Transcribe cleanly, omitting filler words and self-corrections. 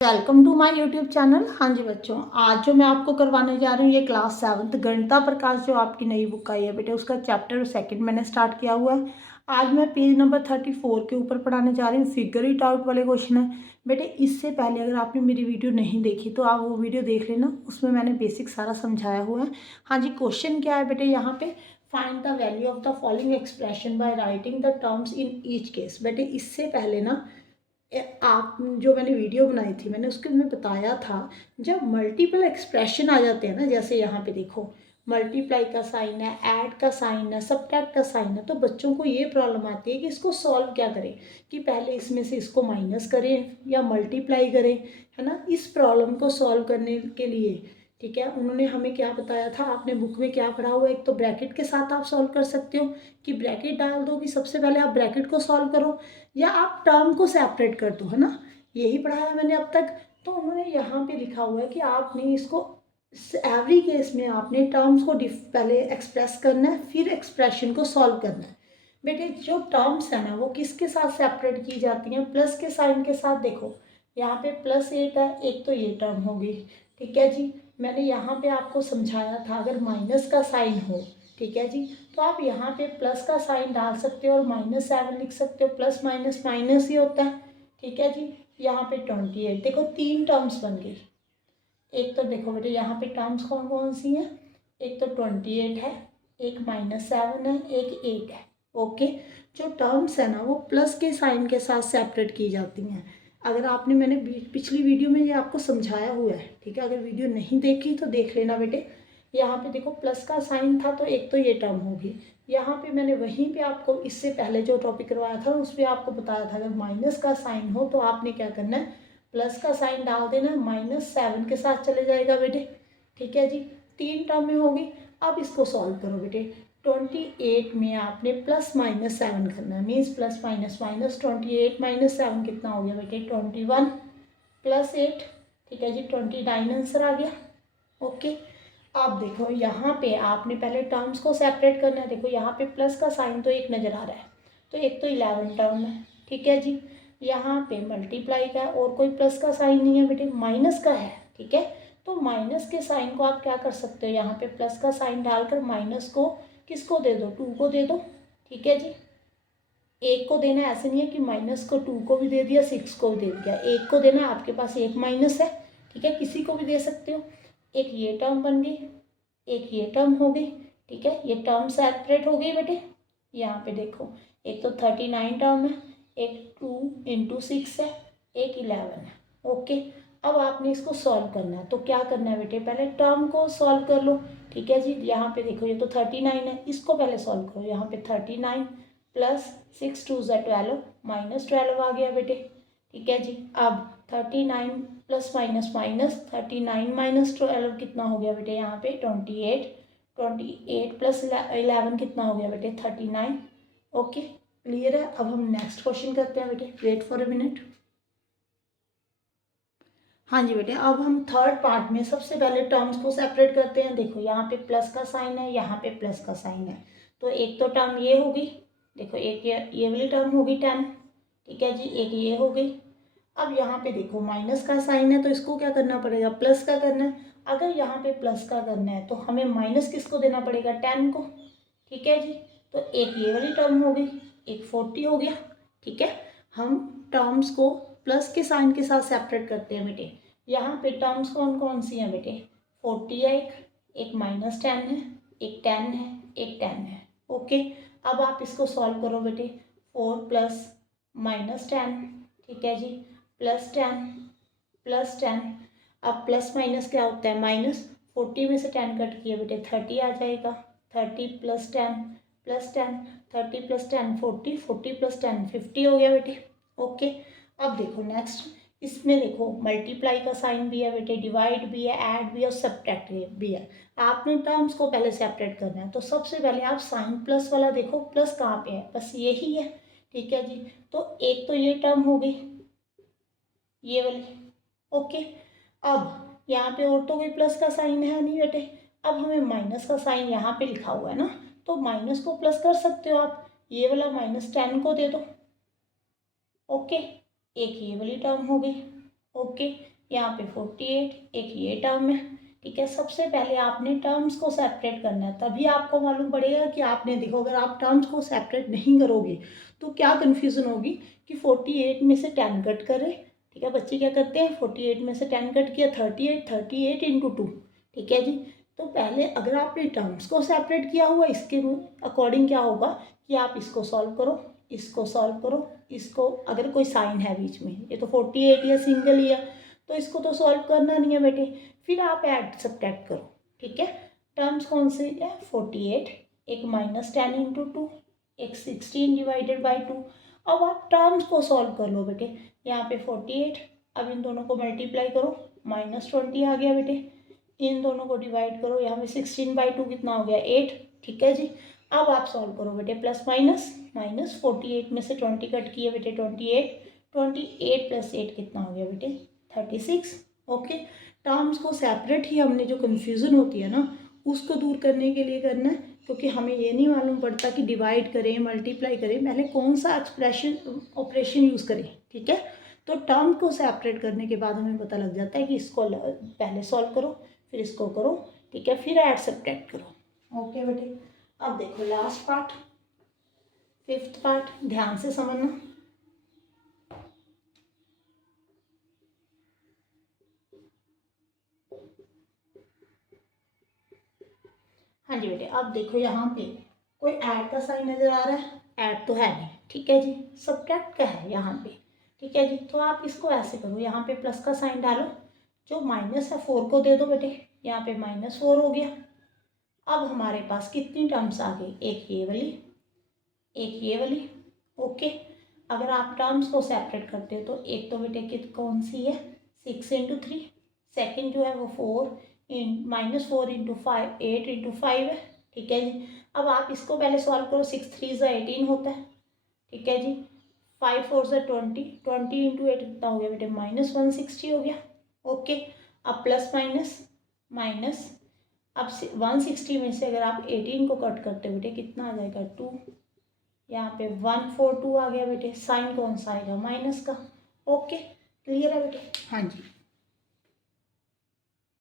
Welcome to my YouTube channel. हाँ जी बच्चों, आज जो मैं आपको करवाने जा रही हूँ ये क्लास 7 गणिता प्रकाश जो आपकी नई बुक आई है बेटे, उसका चैप्टर 2 मैंने स्टार्ट किया हुआ है। आज मैं पेज नंबर 34 के ऊपर पढ़ाने जा रही हूँ। फिगर इट आउट वाले क्वेश्चन है बेटे। इससे पहले अगर आपने मेरी वीडियो नहीं देखी तो आप वो वीडियो देख लेना, उसमें मैंने बेसिक सारा समझाया हुआ है। हाँ जी, क्वेश्चन क्या है बेटे यहाँ पे, find the value of the following expression by writing the terms in each case. बेटे इससे पहले ना आप जो मैंने वीडियो बनाई थी मैंने उसके में बताया था, जब मल्टीपल एक्सप्रेशन आ जाते हैं ना, जैसे यहाँ पे देखो मल्टीप्लाई का साइन है, ऐड का साइन है, सब्ट्रैक्ट का साइन है, तो बच्चों को ये प्रॉब्लम आती है कि इसको सॉल्व क्या करें, कि पहले इसमें से इसको माइनस करें या मल्टीप्लाई करें, है ना। इस प्रॉब्लम को सॉल्व करने के लिए ठीक है, उन्होंने हमें क्या बताया था, आपने बुक में क्या पढ़ा हुआ है, एक तो ब्रैकेट के साथ आप सॉल्व कर सकते हो कि ब्रैकेट डाल दो, कि सबसे पहले आप ब्रैकेट को सॉल्व करो, या आप टर्म को सेपरेट कर दो, है ना। यही पढ़ाया मैंने अब तक। तो उन्होंने यहाँ पे लिखा हुआ है कि आपने इसको एवरी केस में आपने टर्म्स को पहले एक्सप्रेस करना है, फिर एक्सप्रेशन को सॉल्व करना है। बेटे जो टर्म्स है ना वो किसके साथ सेपरेट की जाती हैं, प्लस के साइन के साथ। देखो यहाँ पे +8 है, एक तो ये टर्म होगी, ठीक है जी। मैंने यहाँ पे आपको समझाया था अगर माइनस का साइन हो, ठीक है जी, तो आप यहाँ पे प्लस का साइन डाल सकते हो और -7 लिख सकते हो। प्लस माइनस माइनस ही होता है, ठीक है जी। यहाँ पे 28, देखो 3 टर्म्स बन गई। एक तो देखो बेटे यहाँ पे टर्म्स कौन कौन सी हैं, एक तो 28 है, एक -7 है, एक 8 है। ओके, जो टर्म्स है ना वो प्लस के साइन के साथ सेपरेट की जाती हैं। अगर आपने मैंने पिछली वीडियो में ये आपको समझाया हुआ है, ठीक है। अगर वीडियो नहीं देखी तो देख लेना बेटे। यहाँ पे देखो प्लस का साइन था तो एक तो ये टर्म होगी। यहाँ पे मैंने वहीं पे आपको इससे पहले जो टॉपिक करवाया था उस पर आपको बताया था अगर माइनस का साइन हो तो आपने क्या करना है, प्लस का साइन डाल देना, -7 के साथ चले जाएगा बेटे, ठीक है जी। 3 टर्म में होगी। अब इसको सॉल्व करो बेटे। 28 में आपने +-7 करना है, मीन्स प्लस माइनस माइनस 28 -7 कितना हो गया बेटे 21 + 8, ठीक है जी 29 आंसर आ गया। ओके, अब देखो यहाँ पे आपने पहले टर्म्स को सेपरेट करना है। देखो यहाँ पे प्लस का साइन तो एक नज़र आ रहा है, तो एक तो 11 टर्म है, ठीक है जी। यहाँ पे मल्टीप्लाई का है और कोई प्लस का साइन नहीं है बेटे, माइनस का है, ठीक है। तो माइनस के साइन को आप क्या कर सकते हो, यहाँ पे प्लस का साइन डालकर माइनस को किसको दे दो, 2 को दे दो, ठीक है जी। एक को देना, ऐसे नहीं है कि माइनस को 2 को भी दे दिया 6 को भी दे दिया, एक को देना। आपके पास एक माइनस है, ठीक है, किसी को भी दे सकते हो। एक ये टर्म बन गई, एक ये टर्म हो गई, ठीक है। ये टर्म सेपरेट हो गई बेटे। यहाँ पे देखो एक तो 39 टर्म है, एक 2 × 6 है, एक 11 है। ओके, अब आपने इसको सॉल्व करना है। तो क्या करना है बेटे, पहले टर्म को सॉल्व कर लो, ठीक है जी। यहाँ पे देखो ये तो 39 है, इसको पहले सॉल्व करो। यहाँ पे 39 + 6 2 = 12 -12 आ गया बेटे, ठीक है जी। अब 39 प्लस माइनस माइनस 39 - 12 कितना हो गया बेटे, यहाँ पे 28, 28 + 11 कितना हो गया बेटे 39। ओके, क्लियर है। अब हम नेक्स्ट क्वेश्चन करते हैं बेटे, वेट फॉर अ मिनट। हाँ जी बेटे, अब हम थर्ड पार्ट में सबसे पहले टर्म्स को सेपरेट करते हैं। देखो यहाँ पे प्लस का साइन है, यहाँ पे प्लस का साइन है, तो एक तो टर्म ये होगी, देखो एक ये वाली टर्म होगी 10, ठीक है जी, एक ये हो गई। अब यहाँ पे देखो माइनस का साइन है तो इसको क्या करना पड़ेगा, प्लस का करना है। अगर यहाँ पे प्लस का करना है तो हमें माइनस किसको देना पड़ेगा, 10 को, ठीक है जी। तो एक ये वाली टर्म हो गई, एक 40 हो गया, ठीक है। हम टर्म्स को प्लस के साइन के साथ सेपरेट करते हैं बेटे। यहाँ पे टर्म्स कौन कौन सी हैं बेटे, 40 है, एक -10 है, एक 10 है, एक 10 है। ओके, अब आप इसको सॉल्व करो बेटे। 4 + -10, ठीक है जी, +10 +10। अब प्लस माइनस क्या होता है, माइनस। 40 में से 10 कट किया बेटे 30 आ जाएगा। 30 + 10 + 10, 30 + 10 40, 40 + 10 50 हो गया बेटे। ओके, अब देखो नेक्स्ट, इसमें देखो मल्टीप्लाई का साइन भी है बेटे, डिवाइड भी है, ऐड भी है और सब्ट्रैक्ट भी है। आपने टर्म्स को पहले सेपरेट करना है, तो सबसे पहले आप साइन प्लस वाला देखो, प्लस कहाँ पे है, बस यही है, ठीक है जी। तो एक तो ये टर्म हो गई, ये वाली। ओके, अब यहाँ पे और तो कोई प्लस का साइन है नहीं बेटे। अब हमें माइनस का साइन यहाँ पे लिखा हुआ है ना, तो माइनस को प्लस कर सकते हो आप, ये वाला -10 को दे दो। ओके, एक ये वाली टर्म हो गई, ओके, यहाँ पे 48, एक ये टर्म है, ठीक है। सबसे पहले आपने टर्म्स को सेपरेट करना है, तभी आपको मालूम पड़ेगा कि आपने, देखो अगर आप टर्म्स को सेपरेट नहीं करोगे तो क्या कन्फ्यूज़न होगी कि 48 में से 10 कट करें, ठीक है। बच्चे क्या करते हैं, 48 में से 10 कट किया, 38 इंटू 2, ठीक है जी। तो पहले अगर आपने टर्म्स को सेपरेट किया हुआ, इसके अकॉर्डिंग क्या होगा कि आप इसको सॉल्व करो, इसको सॉल्व करो, इसको, अगर कोई साइन है बीच में, ये तो 48 या सिंगल ही है तो इसको तो सॉल्व करना नहीं है बेटे, फिर आप ऐड सब्ट्रैक्ट करो, ठीक है। टर्म्स कौन से है, 48, एक -10 इंटू 2, एक 16 डिवाइडेड बाई 2। अब आप टर्म्स को सॉल्व कर लो बेटे, यहाँ पे 48, अब इन दोनों को मल्टीप्लाई करो, -20 आ गया बेटे, इन दोनों को डिवाइड करो, यहाँ पे 16/2 कितना हो गया, 8, ठीक है जी। अब आप सॉल्व करो बेटे, प्लस माइनस, -48 में से 20 कट किए बेटे, 28, 28 + 8 कितना हो गया बेटे, 36, ओके। टर्म्स को सेपरेट ही हमने, जो कन्फ्यूज़न होती है ना उसको दूर करने के लिए करना है, क्योंकि हमें ये नहीं मालूम पड़ता कि डिवाइड करें मल्टीप्लाई करें, पहले कौन सा एक्सप्रेशन ऑपरेशन यूज़ करें, ठीक है। तो टर्म को सेपरेट करने के बाद हमें पता लग जाता है कि इसको पहले सॉल्व करो, फिर इसको करो, ठीक है, फिर ऐड सब्ट्रैक्ट करो, ओके बेटे। अब देखो लास्ट पार्ट, 5th पार्ट, ध्यान से समझना। हाँ जी बेटे, अब देखो यहाँ पे कोई ऐड का साइन नज़र आ रहा है, ऐड तो है नहीं, ठीक है जी, सब्ट्रैक्ट का है यहाँ पे, ठीक है जी। तो आप इसको ऐसे करो, यहाँ पे प्लस का साइन डालो, जो माइनस है 4 को दे दो बेटे, यहाँ पे -4 हो गया। अब हमारे पास कितनी टर्म्स आ गई, एक ये वाली, एक ये वाली, ओके। अगर आप टर्म्स को सेपरेट करते हो तो एक तो बेटे कित कौन सी है, 6 इंटू 3, सेकेंड जो है वो 4 इंटू 5, 8 इंटू 5 है, ठीक है जी। अब आप इसको पहले सॉल्व करो, 6 3 ज़ा 18 होता है, ठीक है जी। 5 4 ज़ा 20, 20 इंटू 8 कितना हो गया बेटे, -160 हो गया, ओके। अब प्लस माइनस माइनस, अब 160 में से अगर आप 18 को कट करते हो बेटे कितना आ जाएगा, 2, यहाँ पे 142 आ गया बेटे, साइन कौन सा आएगा, माइनस का, ओके। क्लियर है बेटे, हाँ जी।